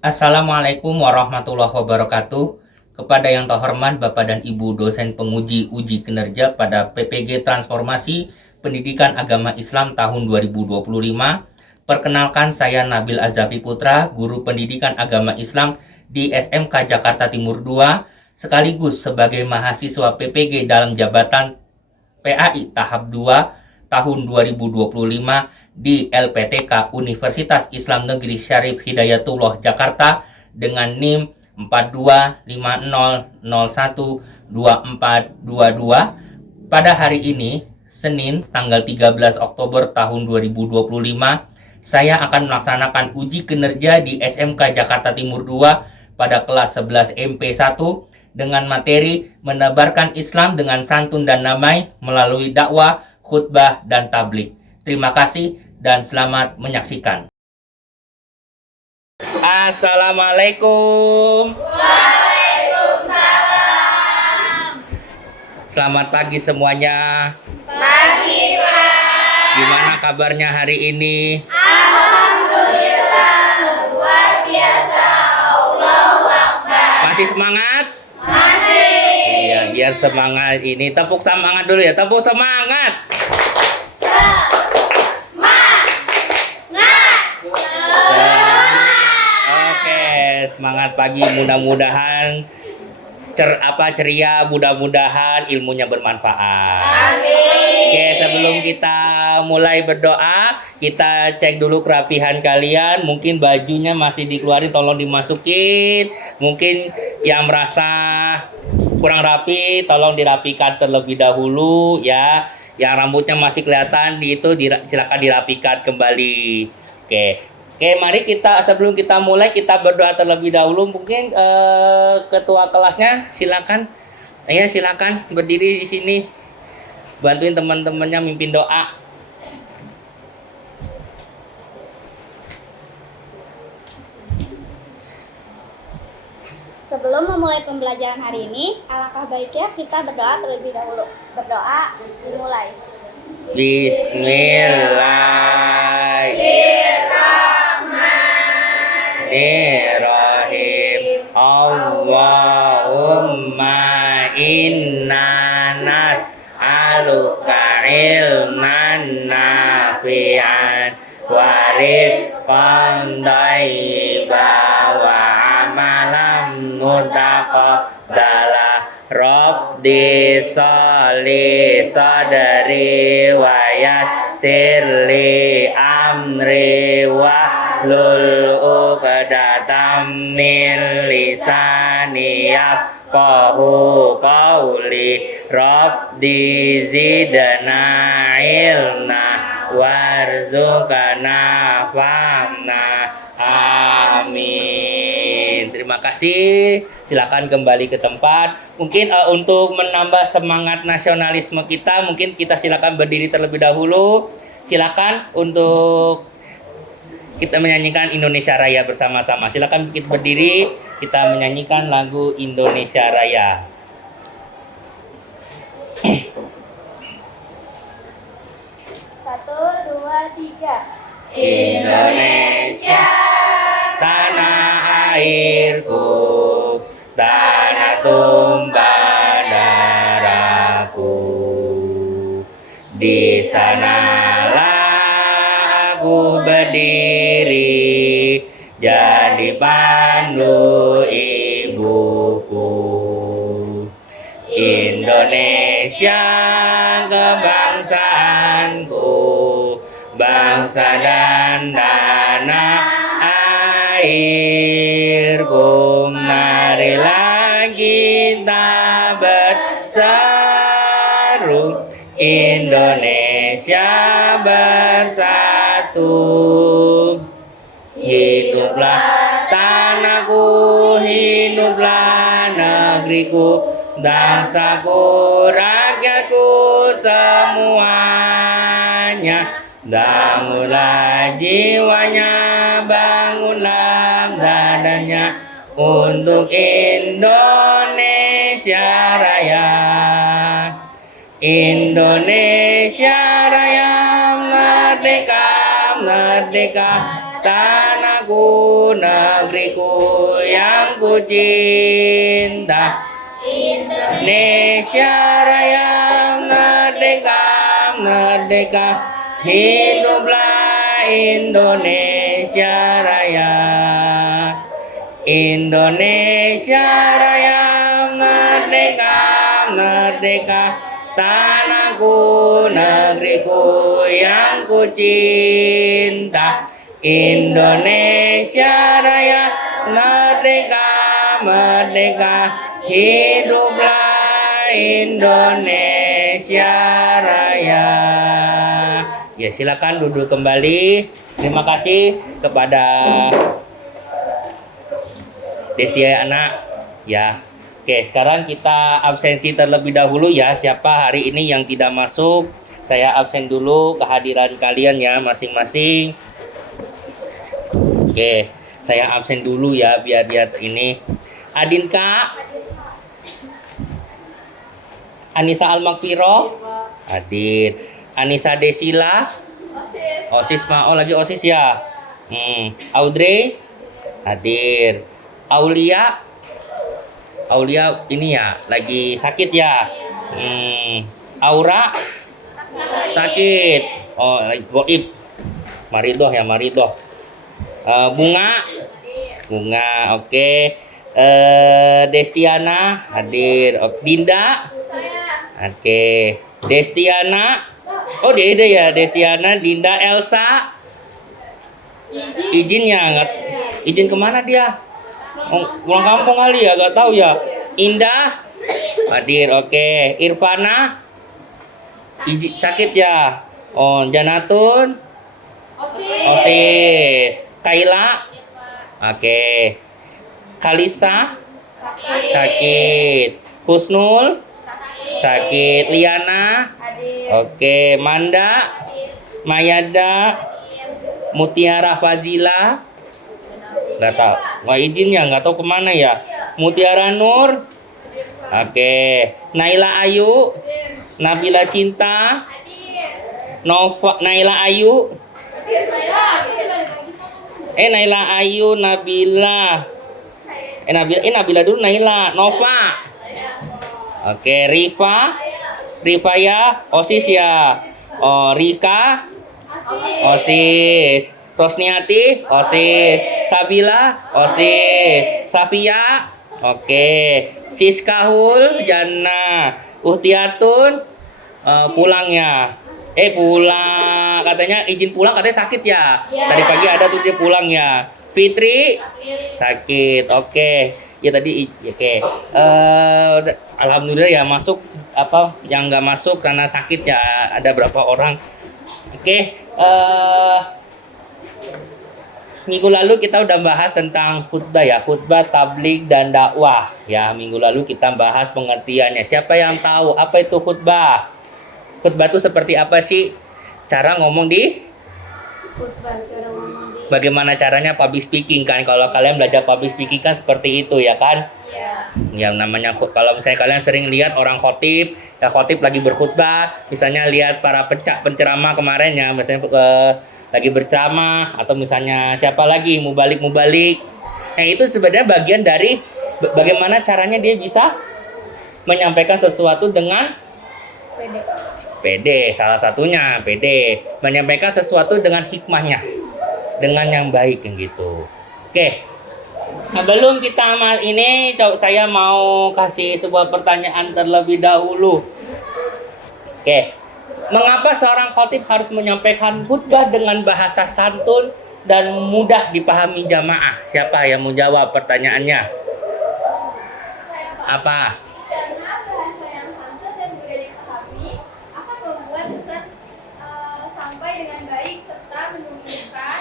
Assalamualaikum warahmatullahi wabarakatuh. Kepada yang terhormat Bapak dan Ibu dosen penguji uji kinerja pada PPG Transformasi Pendidikan Agama Islam tahun 2025. Perkenalkan, saya Nabil Azafi Putra, Guru Pendidikan Agama Islam di SMK Jakarta Timur II, sekaligus sebagai mahasiswa PPG dalam jabatan PAI tahap 2 tahun 2025 di LPTK Universitas Islam Negeri Syarif Hidayatullah Jakarta dengan NIM 4250012422. Pada hari ini, Senin tanggal 13 Oktober tahun 2025, saya akan melaksanakan uji kinerja di SMK Jakarta Timur II pada kelas 11 MP1 dengan materi menebarkan Islam dengan santun dan damai melalui dakwah, khutbah, dan tabligh. Terima kasih dan selamat menyaksikan. Assalamualaikum. Waalaikumsalam. Selamat pagi semuanya. Pagi, Pak. Gimana kabarnya hari ini? Alhamdulillah, luar biasa. Allahu Akbar. Masih semangat? Masih. Iya, biar semangat ini. Tepuk semangat dulu ya. Tepuk semangat. Oke, semangat pagi. Mudah-mudahan ceria, mudah-mudahan ilmunya bermanfaat. Amin. Oke, sebelum kita mulai berdoa, kita cek dulu kerapihan kalian. Mungkin bajunya masih dikeluarin, tolong dimasukin. Mungkin yang merasa kurang rapi, tolong dirapikan terlebih dahulu ya. Yang rambutnya masih kelihatan itu silakan dirapikan kembali. Oke, mari sebelum kita mulai kita berdoa terlebih dahulu. Mungkin ketua kelasnya silakan. Ya, silakan berdiri di sini. Bantuin teman-temannya mimpin doa. Sebelum memulai pembelajaran hari ini, alangkah baiknya kita berdoa terlebih dahulu. Berdoa dimulai. Bismillahirrahmanirrahim. Allahumma inna nas'aluka ilman nafi'an wa rizqan thayyiban wa amalan mutaqabbala. Rabbi sholli sadri wa yassirli amri wahlul uqdatam min lisani yafqahu qawli. Rabbi zidna ilma warzuqna fahma. Amin. Terima kasih. Silakan kembali ke tempat. Mungkin untuk menambah semangat nasionalisme kita, mungkin kita silakan berdiri terlebih dahulu. Silakan untuk kita menyanyikan Indonesia Raya bersama-sama. Silakan kita berdiri, kita menyanyikan lagu Indonesia Raya. Satu, dua, tiga. Indonesia, Tanah airku, tanah tumpah darahku. Di sanalah aku berdiri, jadi pandu ibuku. Indonesia kebangsaanku, bangsa dan tanah airku. Marilah kita berseru, Indonesia bersatu. Hiduplah tanahku, hiduplah negeriku, bangsaku, rakyatku semuanya. Bangunlah jiwanya, bangunlah badannya untuk Indonesia Raya. Indonesia Raya merdeka, merdeka, tanahku tanahku, negeriku yang ku cinta. Indonesia Raya merdeka, merdeka, hiduplah Indonesia Raya. Indonesia Raya merdeka, merdeka, tanahku, negeriku yang ku cinta. Indonesia Raya merdeka, merdeka, hiduplah Indonesia Raya. Ya, silakan duduk kembali. Terima kasih kepada Destiana. Ya. Oke, sekarang kita absensi terlebih dahulu ya. Siapa hari ini yang tidak masuk? Saya absen dulu kehadiran kalian ya masing-masing. Oke, saya absen dulu ya biar ini. Adinka, Anissa Almakfiro, hadir. Anissa Desila, OSIS mau lagi OSIS ya. Audrey, hadir. Aulia ini ya lagi sakit ya. Aura sakit. Oh, lagi goib. Maridoh ya, Maridoh. Bunga, oke. Destiana hadir. Dinda, oke. Destiana, oh Dede ya, Destiana, Dinda, Elsa. Izin ya, nggak? Izin kemana dia? Pulang kampung kali ya, gak tahu ya. Indah hadir, oke. Irfana sakit ya. Oh, Janatun OSIS. Kaila, oke. Kalisa sakit. Husnul sakit. Liana, oke. Manda, Mayada, Mutiara Fazila, nggak tahu. Wah, izin ya, nggak tahu kemana ya. Mutiara Nur, oke. Naila Ayu, Nabila Cinta, Naila Ayu, Naila Ayu, Nabila, Nabila dulu, Naila, Nova, oke. Rifa ya, OSIS ya. Oh, Rika, OSIS. Rosniati, OSIS. Sabila, OSIS. Safia, oke. Siskahul, Jannah. Uhtiatun, pulang ya. Pulang. Katanya izin pulang, katanya sakit ya. Tadi pagi ada tuh dia pulang ya. Fitri, sakit, oke. Ya tadi, oke. Alhamdulillah ya masuk. Apa yang nggak masuk karena sakit ya ada berapa orang. Oke. Minggu lalu kita udah bahas tentang khutbah ya, khutbah, tabligh, dan dakwah ya. Minggu lalu kita bahas pengertiannya. Siapa yang tahu apa itu khutbah? Khutbah itu seperti apa sih? Cara ngomong di Khutbah, cara ngomong di. Bagaimana caranya public speaking kan? Kalau kalian belajar public speaking kan seperti itu ya kan? Ya namanya kalau misalnya kalian sering lihat orang khotib, ya khotib lagi berkhutbah, misalnya lihat para penceramah kemarin ya, misalnya lagi berceramah atau misalnya siapa lagi mubalik. Yang itu sebenarnya bagian dari bagaimana caranya dia bisa menyampaikan sesuatu dengan pede, salah satunya pede, menyampaikan sesuatu dengan hikmahnya, dengan yang baik yang gitu. Oke. Nah, belum kita ini saya mau kasih sebuah pertanyaan terlebih dahulu. Oke. Mengapa seorang khotib harus menyampaikan khutbah dengan bahasa santun dan mudah dipahami jamaah? Siapa yang mau jawab pertanyaannya? Apa? Karena bahasa yang santun dan mudah dipahami akan membuat pesan sampai dengan baik serta menunjukkan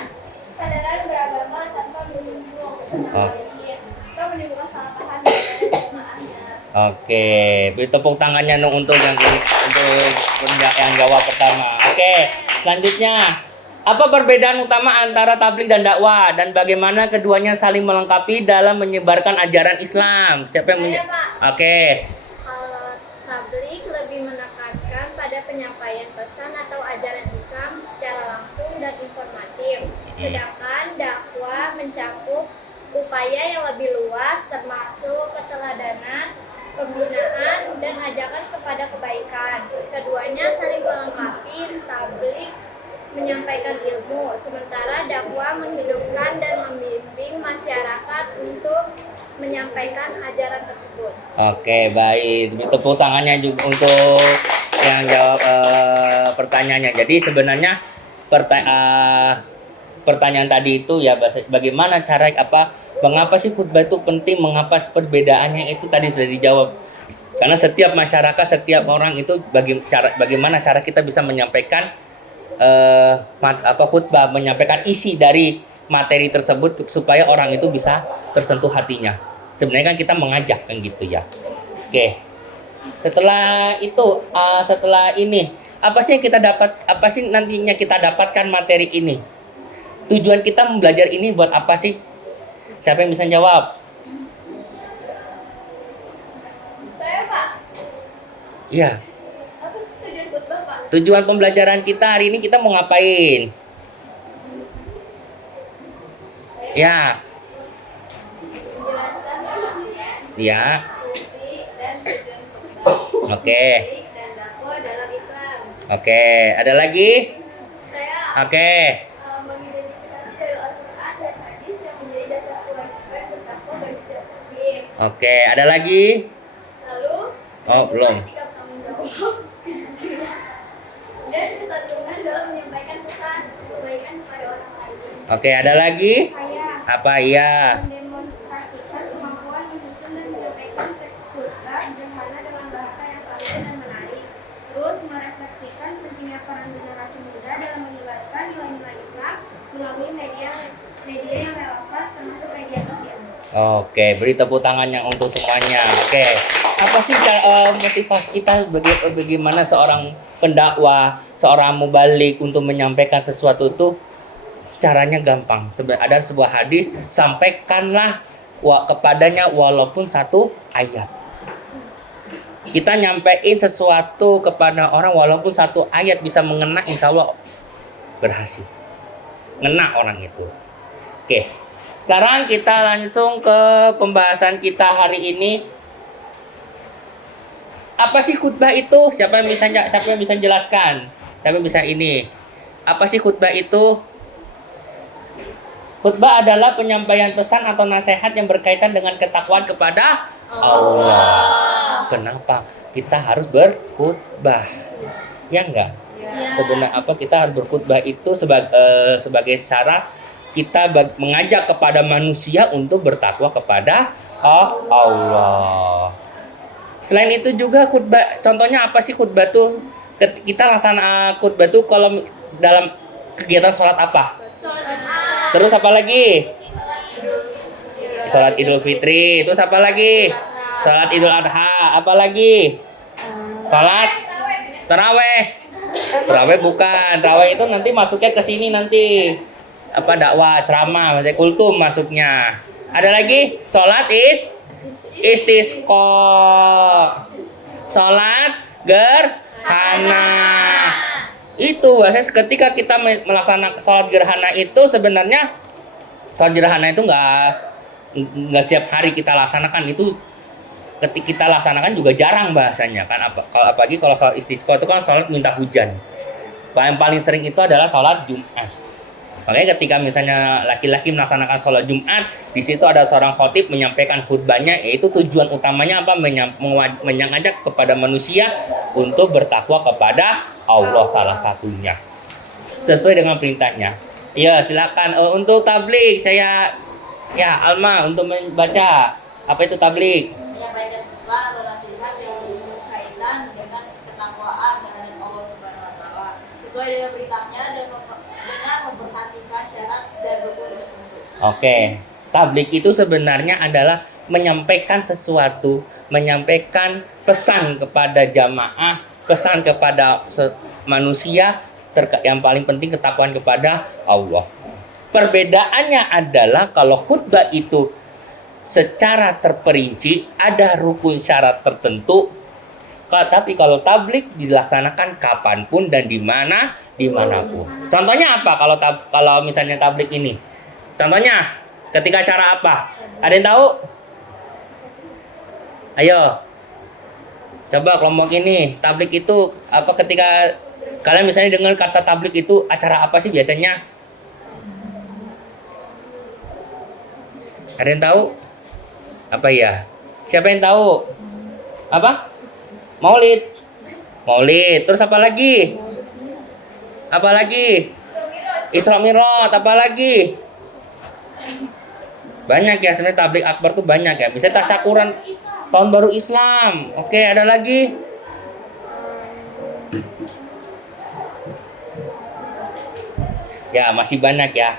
kesadaran beragama tanpa menyinggung lain atau menimbulkan salah paham di antara jamaahnya. Oke, beri tepuk tangannya untuk yang ini, untuk yang jawab pertama. Oke, selanjutnya apa perbedaan utama antara tabligh dan dakwah dan bagaimana keduanya saling melengkapi dalam menyebarkan ajaran Islam? Siapa yang Oke. Kalau tabligh lebih menekankan pada penyampaian pesan atau ajaran Islam secara langsung dan informatif, sedangkan dakwah mencakup upaya yang lebih luas termasuk keteladanan, pembinaan, dan ajakan kepada kebaikan. Keduanya saling melengkapi, tabligh menyampaikan ilmu, sementara dakwah menghidupkan dan membimbing masyarakat untuk menyampaikan ajaran tersebut. Oke, baik. Tepuk tangannya juga untuk yang jawab pertanyaannya. Jadi sebenarnya pertanyaan tadi itu ya, bagaimana cara mengapa sih khutbah itu penting, mengapa perbedaannya itu tadi sudah dijawab. Karena setiap masyarakat, setiap orang itu bagaimana cara kita bisa menyampaikan khutbah, menyampaikan isi dari materi tersebut supaya orang itu bisa tersentuh hatinya. Sebenarnya kan kita mengajak kan gitu ya. Oke. Setelah itu, setelah ini, apa sih yang kita dapat? Apa sih nantinya kita dapatkan materi ini? Tujuan kita belajar ini buat apa sih? Siapa yang bisa jawab? Saya, Pak. Iya. Apa sih tujuan khutbah, Pak? Tujuan pembelajaran kita hari ini kita mau ngapain? Ya. Menjelaskan pengertian, Ya. fungsi, dan tujuan khutbah. Oke. Dan dakwah dalam Islam. Oke. Ada lagi? Saya Oke. mengidentifikasi dari Al-Quran dan hadis yang menjadi dasar kewajiban bertakwa bagi setiap muslim. Oke. Ada lagi? Lalu, Oh, belum. sikap tanggung jawab dan kesatuan dalam menyampaikan pesan kebaikan kepada orang lain. Oke. Ada lagi? Saya Apa? Iya. mendemonstrasikan kemampuan menyusun dan menyampaikan teks khutbah sederhana dengan bahasa yang valid dan menarik. Terus merefleksikan pentingnya peran generasi muda dalam menyebarkan nilai-nilai Islam melalui media yang relevan termasuk media sosial. Oke, beri tepuk tangannya untuk semuanya. Oke, apa sih motivasi kita bagaimana seorang pendakwah, seorang mubalik untuk menyampaikan sesuatu itu caranya gampang. Ada sebuah hadis, sampaikanlah kepadanya walaupun satu ayat. Kita nyampein sesuatu kepada orang walaupun satu ayat bisa mengena, insya Allah berhasil. Ngena orang itu. Oke. Sekarang kita langsung ke pembahasan kita hari ini. Apa sih khutbah itu? Siapa yang bisa jelaskan? Siapa yang bisa ini? Apa sih khutbah itu? Khutbah adalah penyampaian pesan atau nasihat yang berkaitan dengan ketakwaan kepada Allah. Kenapa kita harus berkhutbah? Ya enggak? Sebenarnya kita harus berkhutbah itu sebagai cara kita mengajak kepada manusia untuk bertakwa kepada Allah. Selain itu juga khutbah, contohnya apa sih khutbah tuh? Kita laksana khutbah tuh kalau dalam kegiatan sholat apa? Terus apa lagi? Sholat Idul Fitri. Terus apa lagi? Sholat Idul Adha. Apa lagi? Sholat taraweh. Taraweh bukan. Taraweh itu nanti masuknya ke sini nanti. Dakwah, ceramah, maksudnya kultum masuknya. Ada lagi? Sholat istisqa. Sholat gerhana. Itu biasanya ketika kita melaksanakan sholat gerhana itu sebenarnya sholat gerhana itu nggak setiap hari kita laksanakan. Itu ketika kita laksanakan juga jarang bahasanya kan. Apalagi kalau sholat istisqa itu kan sholat minta hujan. Yang paling sering itu adalah sholat Jumat. Makanya ketika misalnya laki-laki melaksanakan sholat Jumat, di situ ada seorang khotib menyampaikan khutbahnya, yaitu tujuan utamanya mengajak kepada manusia untuk bertakwa kepada Allah salah satunya. Sesuai dengan perintahnya. Ya, silakan untuk tabligh Alma untuk membaca. Apa itu tabligh? Menyampaikan pesan atau nasihat yang berkaitan dengan ketakwaan terhadap Allah Subhanahu wa taala sesuai dengan perintahnya dan dengan memperhatikan syarat dan rukun tertentu. Oke. Tabligh itu sebenarnya adalah menyampaikan sesuatu, menyampaikan pesan kepada jamaah, pesan kepada manusia, yang paling penting ketakwaan kepada Allah. Perbedaannya adalah kalau khutbah itu secara terperinci, ada rukun syarat tertentu. Tapi kalau tabligh dilaksanakan kapanpun dan dimanapun. Contohnya apa kalau misalnya tabligh ini? Contohnya Ketika acara apa? Ada yang tahu? Ayo. Coba kelompok ini, tablik itu apa ketika kalian misalnya dengar kata tablik itu acara apa sih biasanya? Ada yang tahu? Apa ya? Siapa yang tahu? Apa? Maulid. Maulid. Terus apa lagi? Apa lagi? Isra Mi'raj. Apa lagi? Banyak ya sebenarnya tablik akbar tuh banyak ya. Misalnya tasyakuran tahun baru Islam. Oke, ada lagi? Ya, masih banyak ya.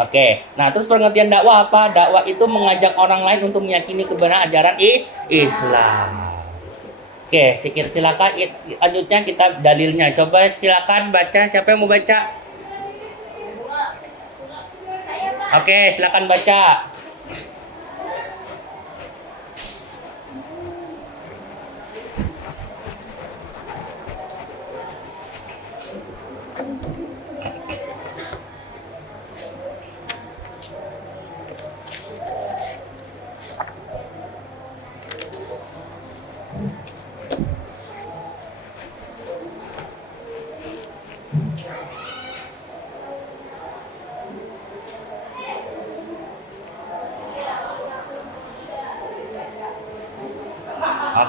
Oke, nah terus pengertian dakwah apa? Dakwah itu mengajak orang lain untuk meyakini kebenaran ajaran Islam. Oke, silakan lanjutnya kita dalilnya. Coba silakan baca. Siapa yang mau baca? Oke, silakan baca.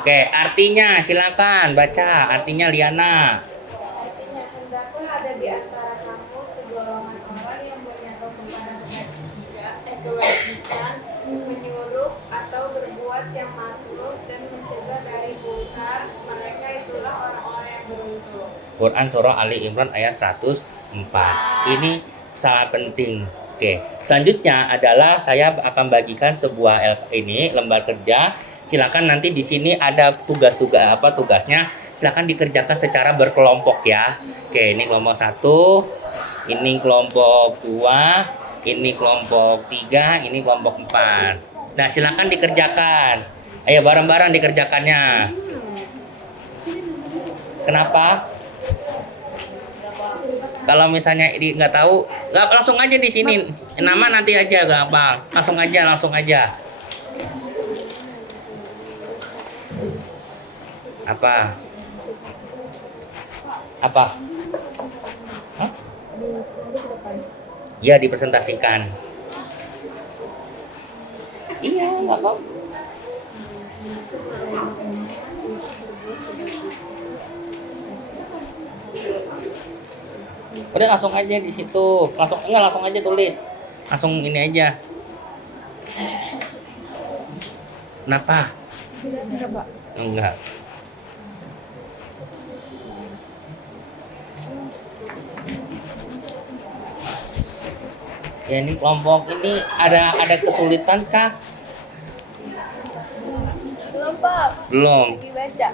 Oke, artinya silakan baca. Artinya Liana. Artinya, hendaklah ada di antara kamu segolongan orang yang menyatu kepada kewajiban, menyuruh atau berbuat yang makruh dan mencegah dari munkar. Mereka itulah orang-orang yang beruntung. Quran Surah Ali Imran ayat 104. Ini sangat penting. Oke, selanjutnya adalah saya akan bagikan sebuah lembar kerja. Silakan nanti di sini ada tugasnya. Silakan dikerjakan secara berkelompok ya. Oke, ini kelompok 1, ini kelompok 2, ini kelompok 3, ini kelompok 4. Nah, silakan dikerjakan. Ayo bareng-bareng dikerjakannya. Kenapa? Kalau misalnya ini nggak tahu, nggak langsung aja di sini. Nama nanti aja gampang. Langsung aja. Apa? Hah? Ya, dipresentasikan. Iya, nggak apa-apa. Udah langsung aja di situ. Langsung aja tulis. Langsung ini aja. Kenapa? Enggak. Ya, ini kelompok ini ada kesulitan kah? Belum, Pak. Belum. Lagi baca.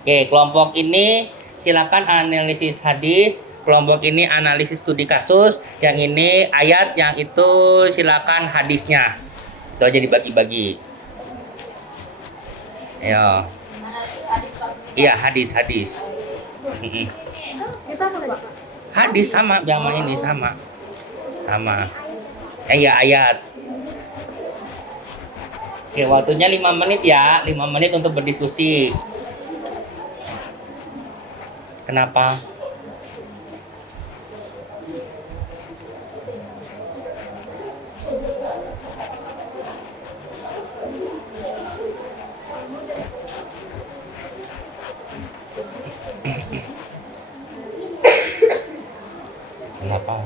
Oke, kelompok ini silakan analisis hadis, kelompok ini analisis studi kasus, yang ini ayat, yang itu silakan hadisnya. Itu aja dibagi-bagi. Ayo. Iya, hadis. Kita apa, Pak? Hadis sama ini sama. Iya, ayat. Oke, waktunya 5 menit ya. 5 menit untuk berdiskusi. Kenapa? Kenapa?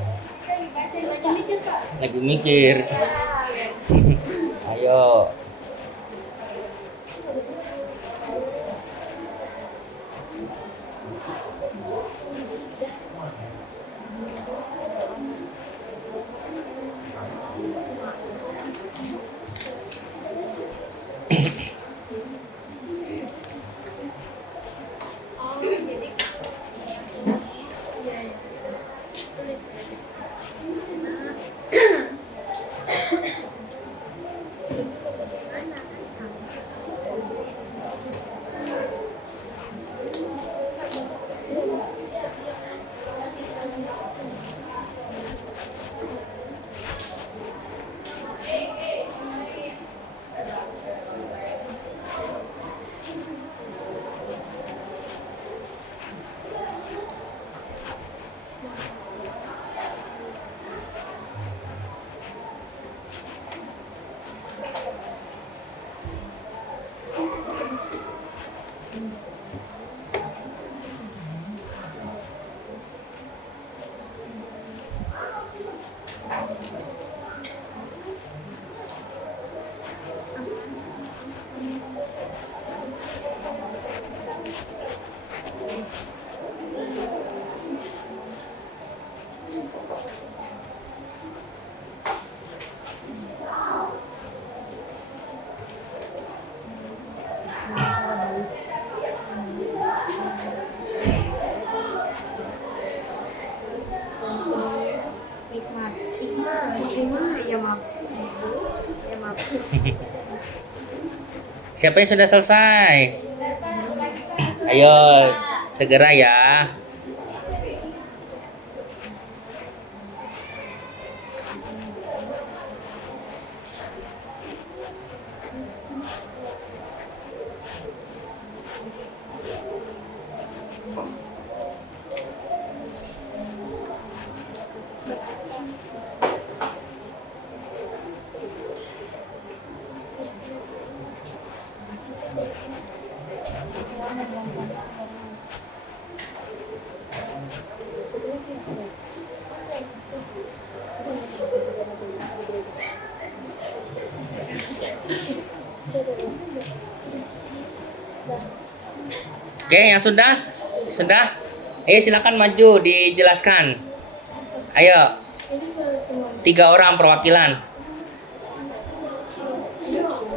Lagi mikir. Ayo. Iya maaf. Ya maaf. Siapa yang sudah selesai? Ayo, segera ya. Oke, yang sudah? Sudah? Ayo silakan maju dijelaskan. Ayo. 3 orang perwakilan.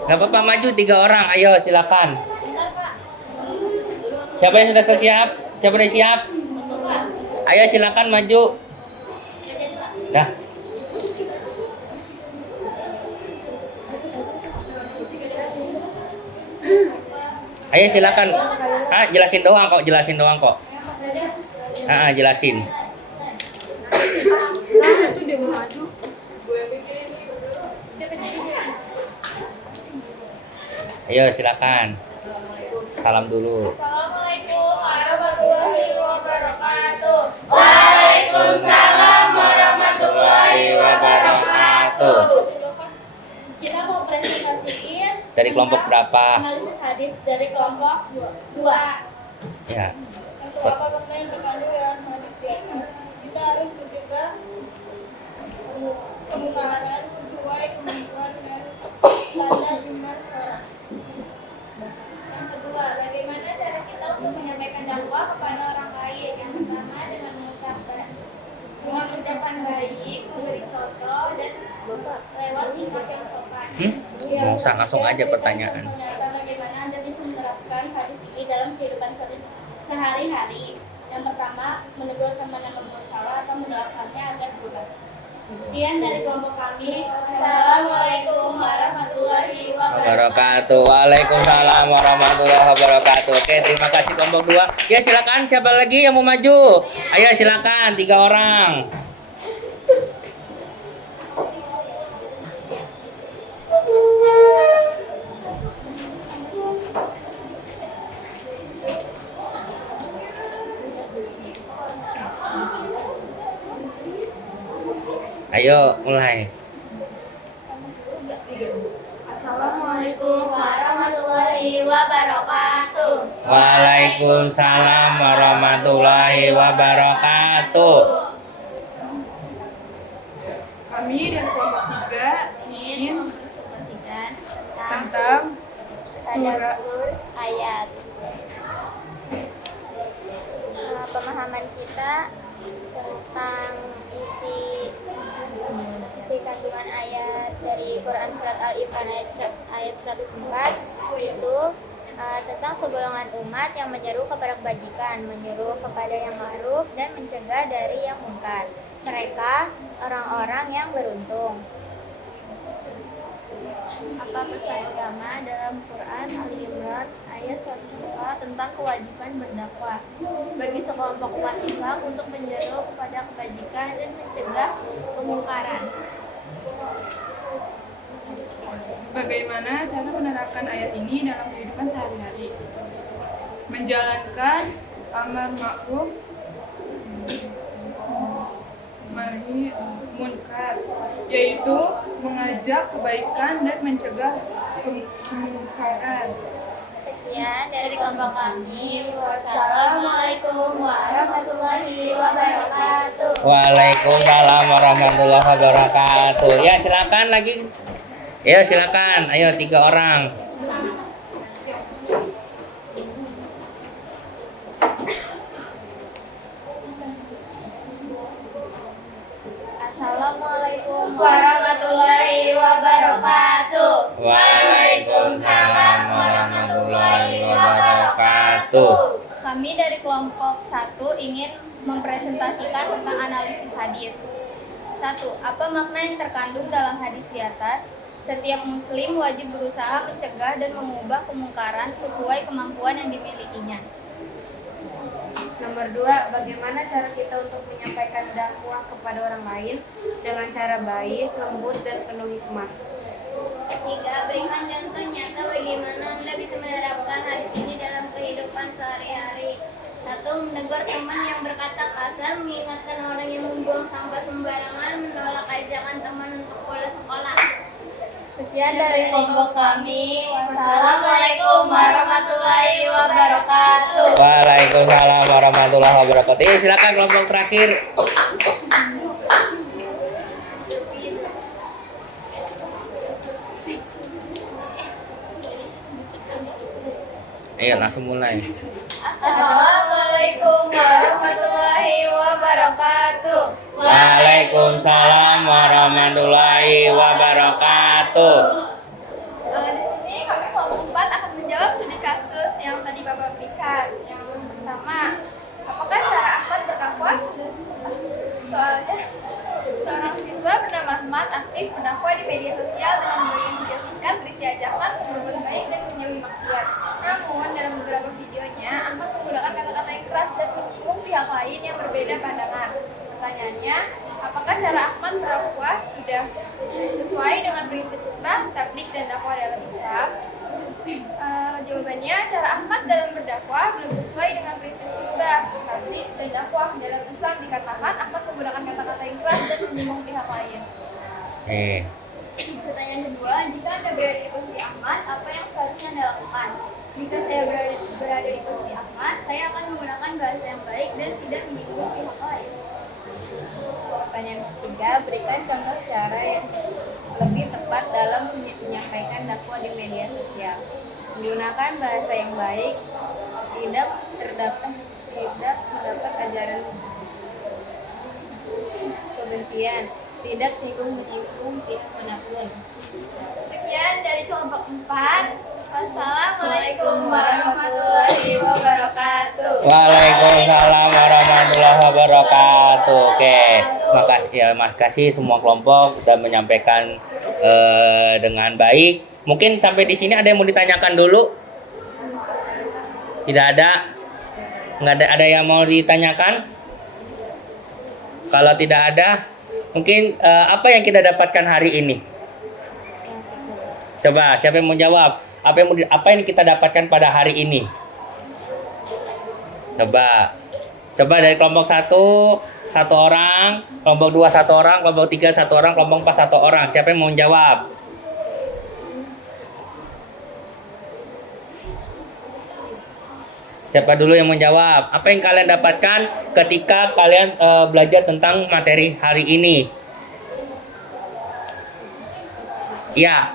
Gak apa-apa, maju 3 orang. Ayo silakan. Siapa yang sudah siap? Siapa yang siap? Ayo silakan maju. Dah. Ayo silakan. Jelasin doang kok, jelasin. Jelasin. Ayo silakan. Salam dulu. Assalamualaikum warahmatullahi wabarakatuh. Waalaikumsalam warahmatullahi wabarakatuh. Kita mau presentasiin Dari kelompok berapa? analisis hadis dari kelompok 2. Ya. Untuk apa makna yang terkandung dalam hadis di atas? Kita harus mencegah kemungkaran sesuai kemampuan dan tanda iman seorang. Yang kedua, bagaimana cara kita untuk menyampaikan dakwah kepada orang lain? Yang pertama dengan mengucapkan baik, memberi contoh dan lewat sifat yang sopan. Nggak usah, langsung aja pertanyaan. Bagaimana Anda bisa menerapkan hadis ini dalam kehidupan sehari-hari? Yang pertama, menegur teman yang membuat salah atau mendoakannya agar berubah. Sekian dari kelompok kami. Assalamualaikum warahmatullahi Wabarakatuh. Waalaikumsalam warahmatullahi wabarakatuh. Oke, terima kasih kelompok 2. Ya silakan, siapa lagi yang mau maju? Ayo silakan, 3 orang. Ayo mulai. Assalamualaikum warahmatullahi wabarakatuh. Waalaikumsalam warahmatullahi wabarakatuh. Kami dari kelompok 3 ingin tentang surah ayat. Pemahaman kita tentang isi kandungan ayat dari Quran surat Al-Imran ayat 104 itu tentang segolongan umat yang menyeru kepada kebajikan, menyuruh kepada yang ma'ruf dan mencegah dari yang mungkar. Mereka orang-orang yang beruntung. Apa pesan utama dalam Quran Al-Imran ayat 104 tentang kewajiban berdakwah bagi sekelompok umat Islam untuk menyeru kepada kebajikan dan mencegah kemungkaran? bagaimana cara menerapkan ayat ini dalam kehidupan sehari-hari. Menjalankan amar ma'ruf nahi munkar, yaitu mengajak kebaikan dan mencegah kemungkaran. Sekian dari kelompok kami. Wassalamualaikum warahmatullahi wabarakatuh. Waalaikumsalam warahmatullahi wabarakatuh. Ya silakan lagi. Ya silakan. Ayo 3 orang. Assalamualaikum warahmatullahi wabarakatuh. Waalaikumsalam warahmatullahi wabarakatuh. Kami dari kelompok 1 ingin mempresentasikan tentang analisis hadis. 1. Apa makna yang terkandung dalam hadis di atas? Setiap muslim wajib berusaha mencegah dan mengubah kemungkaran sesuai kemampuan yang dimilikinya. Nomor 2, bagaimana cara kita untuk menyampaikan dakwah kepada orang lain dengan cara baik, lembut, dan penuh hikmah. 3. Berikan contoh nyata bagaimana Anda bisa menerapkan hadis ini dalam kehidupan sehari-hari. 1. Menegur teman yang berkata kasar, mengingatkan orang yang membuang sampah sembarangan, menolak ajakan teman untuk pulang sekolah. Sekian dari kelompok kami. Wassalamualaikum warahmatullahi wabarakatuh. Waalaikumsalam warahmatullahi wabarakatuh. Silakan kelompok terakhir. Ayo langsung mulai. Assalamualaikum warahmatullahi wabarakatuh. Waalaikumsalam warahmatullahi wabarakatuh. Di sini kami kelompok 4 akan menjawab studi kasus yang tadi Bapak berikan. Yang pertama, apakah cara Ahmad berdakwah sudah susah? Soalnya, seorang siswa bernama Ahmad aktif berdakwah di media sosial dengan membagikan video singkat berisi ajakan berbuat baik dan menjauhi maksiat. Namun, dalam beberapa videonya, Ahmad menggunakan kata-kata yang keras dan menyinggung pihak lain yang berbeda pandangan. Pertanyaannya, apakah cara Ahmad berdakwah sudah sesuai dengan prinsip khutbah, tabligh, dan dakwah dalam Islam? Jawabannya, cara Ahmad dalam berdakwah belum sesuai dengan prinsip khutbah, tabligh, dan dakwah dalam Islam dikarenakan Ahmad menggunakan kata-kata yang keras dan menyinggung pihak lain. Pertanyaan kedua, jika Anda berada di posisi Ahmad, apa yang seharusnya Anda lakukan? Jika saya berada di posisi Ahmad, saya akan menggunakan bahasa yang baik dan tidak menyinggung pihak lain. Pertanyaan ketiga, berikan contoh cara yang lebih tepat dalam menyampaikan dakwah di media sosial. Menggunakan bahasa yang baik, tidak mendapat ajaran kebencian, tidak menyinggung pihak manapun. Sekian dari kelompok 4. Wassalamualaikum warahmatullahi wabarakatuh. Waalaikumsalam warahmatullahi wabarakatuh. Oke, makasih semua kelompok sudah menyampaikan dengan baik. Mungkin sampai di sini ada yang mau ditanyakan dulu? Tidak ada? Nggak ada yang mau ditanyakan? Kalau tidak ada, mungkin apa yang kita dapatkan hari ini? Coba siapa yang mau jawab? Apa yang kita dapatkan pada hari ini? Coba dari kelompok 1 orang, kelompok 2 1 orang, kelompok 3 1 orang, kelompok 4 1 orang. Siapa yang mau jawab? Siapa dulu yang mau jawab? Apa yang kalian dapatkan ketika kalian belajar tentang materi hari ini? Ya.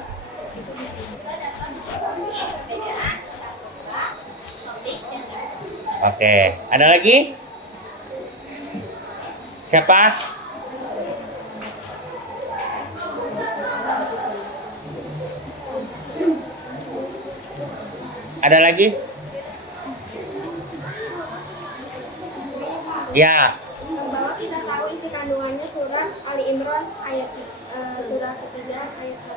Oke, ada lagi? Siapa? Ada lagi? Ya. Bahwa kita tahu isi kandungannya surat Ali Imran ayat surah ketiga ayat 1.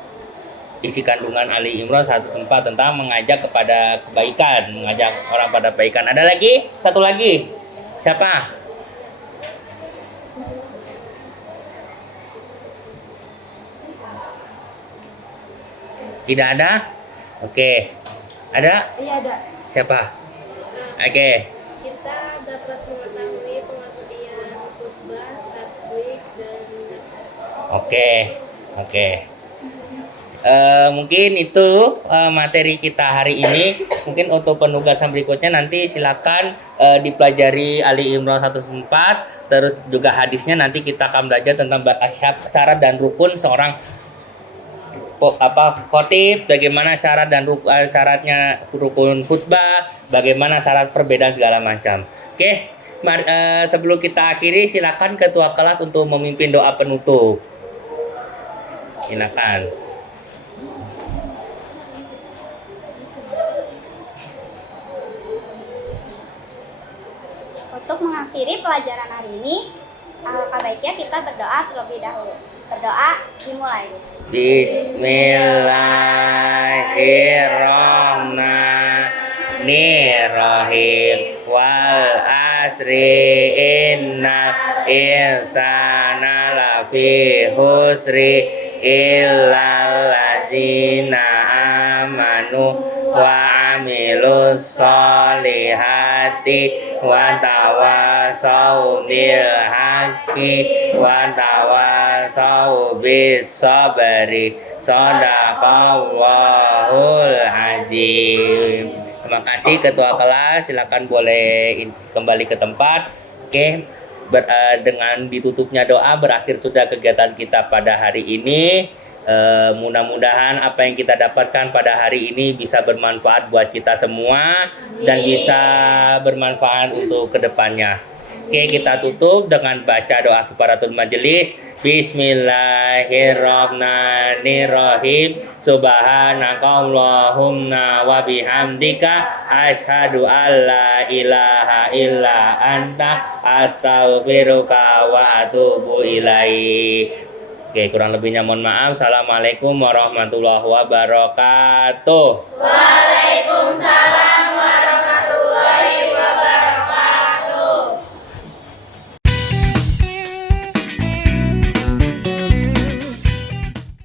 Isi kandungan Ali Imran 1/4 tentang mengajak kepada kebaikan, mengajak orang pada kebaikan. Ada lagi? Satu lagi. Siapa? Tidak ada? Oke. Ada? Iya ada. Siapa? Oke. Kita dapat mengetahui pengertian khutbah, tabligh, dan Oke. Mungkin itu materi kita hari ini. Mungkin untuk penugasan berikutnya nanti silakan dipelajari Ali Imran 1/4. Terus juga hadisnya nanti kita akan belajar tentang syarat dan rukun seorang khotib, bagaimana syarat dan syaratnya rukun khutbah, bagaimana syarat perbedaan segala macam. Oke, sebelum kita akhiri silakan ketua kelas untuk memimpin doa penutup. Silakan. Untuk mengakhiri pelajaran hari ini, Alangkah baiknya kita berdoa terlebih dahulu. Berdoa dimulai. Bismillahirrahmanirrahim. Wal asri innal insana lafi husri illal ladzina amanu wa amilus solihati wa tawasau bil haqqi wa tawasau bis sabri. Shadaqallahul azim. Terima kasih ketua kelas, silakan boleh kembali ke tempat. Oke, dengan ditutupnya doa berakhir sudah kegiatan kita pada hari ini. Mudah-mudahan apa yang kita dapatkan pada hari ini bisa bermanfaat buat kita semua dan bisa bermanfaat untuk kedepannya. Oke, kita tutup dengan baca doa kifaratul majelis. Bismillahirrahmanirrahim. Subhanakallahumma wa bihamdika asyhadu alla ilaha illa anta astaghfiruka wa atubu ilaik. Oke, kurang lebihnya mohon maaf. Assalamualaikum warahmatullahi wabarakatuh.